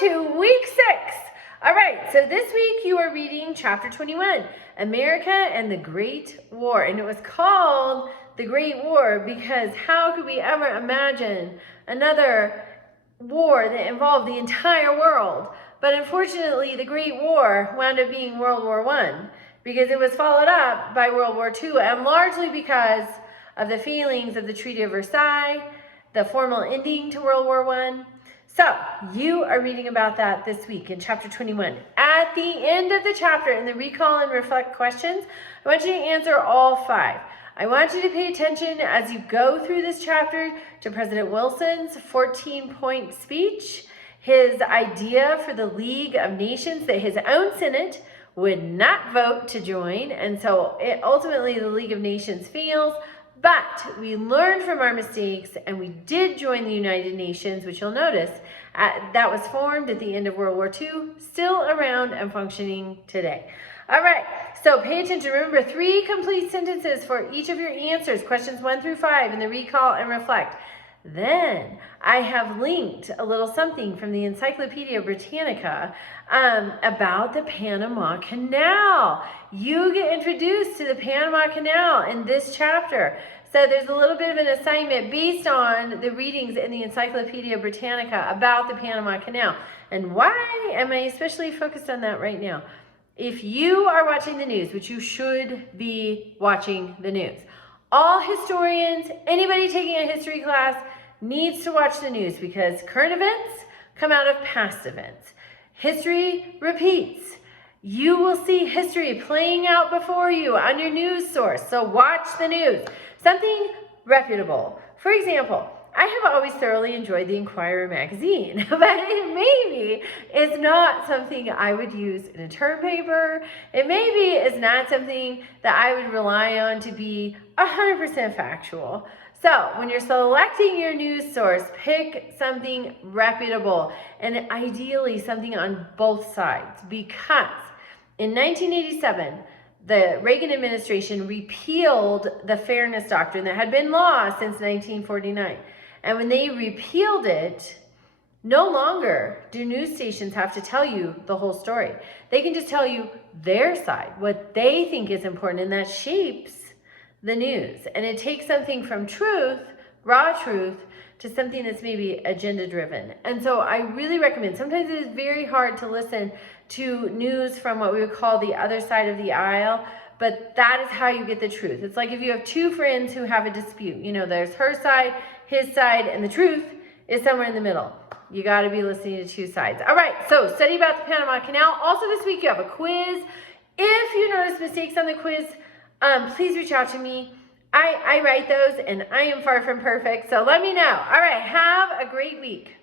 to week 6. All right, so this week you are reading chapter 21, America and the Great War. And it was called the Great War because how could we ever imagine another war that involved the entire world? But unfortunately, the Great War wound up being World War I because it was followed up by World War II, and largely because of the failings of the Treaty of Versailles, the formal ending to World War I. So you are reading about that this week in chapter 21. At the end of the chapter, in the recall and reflect questions, I want you to answer all 5. I want you to pay attention as you go through this chapter to President Wilson's 14-point speech, his idea for the League of Nations that his own Senate would not vote to join, and so ultimately the League of Nations fails. But we learned from our mistakes and we did join the United Nations, which you'll notice that was formed at the end of World War II, still around and functioning today. All right, so pay attention. Remember, 3 complete sentences for each of your answers, questions 1 through 5 in the recall and reflect. Then I have linked a little something from the Encyclopedia Britannica about the Panama Canal. You get introduced to the Panama Canal in this chapter. So there's a little bit of an assignment based on the readings in the Encyclopedia Britannica about the Panama Canal. And why am I especially focused on that right now? If you are watching the news, which you should be watching the news, all historians, anybody taking a history class needs to watch the news because current events come out of past events. History repeats. You will see history playing out before you on your news source. So watch the news. Something reputable. For example, I have always thoroughly enjoyed the Inquirer magazine, but it maybe is not something I would use in a term paper. It maybe is not something that I would rely on to be 100% factual. So when you're selecting your news source, pick something reputable and ideally something on both sides, because in 1987, the Reagan administration repealed the Fairness Doctrine that had been law since 1949. And when they repealed it, no longer do news stations have to tell you the whole story. They can just tell you their side, what they think is important, and that shapes the news. And it takes something from truth, raw truth, to something that's maybe agenda driven. And so I really recommend, sometimes it is very hard to listen to news from what we would call the other side of the aisle, but that is how you get the truth. It's like if you have 2 friends who have a dispute, you know, there's her side, his side, and the truth is somewhere in the middle. You got to be listening to 2 sides. All right, so study about the Panama Canal. Also this week you have a quiz. If you notice mistakes on the quiz, please reach out to me. I write those and I am far from perfect, so let me know. All right, have a great week.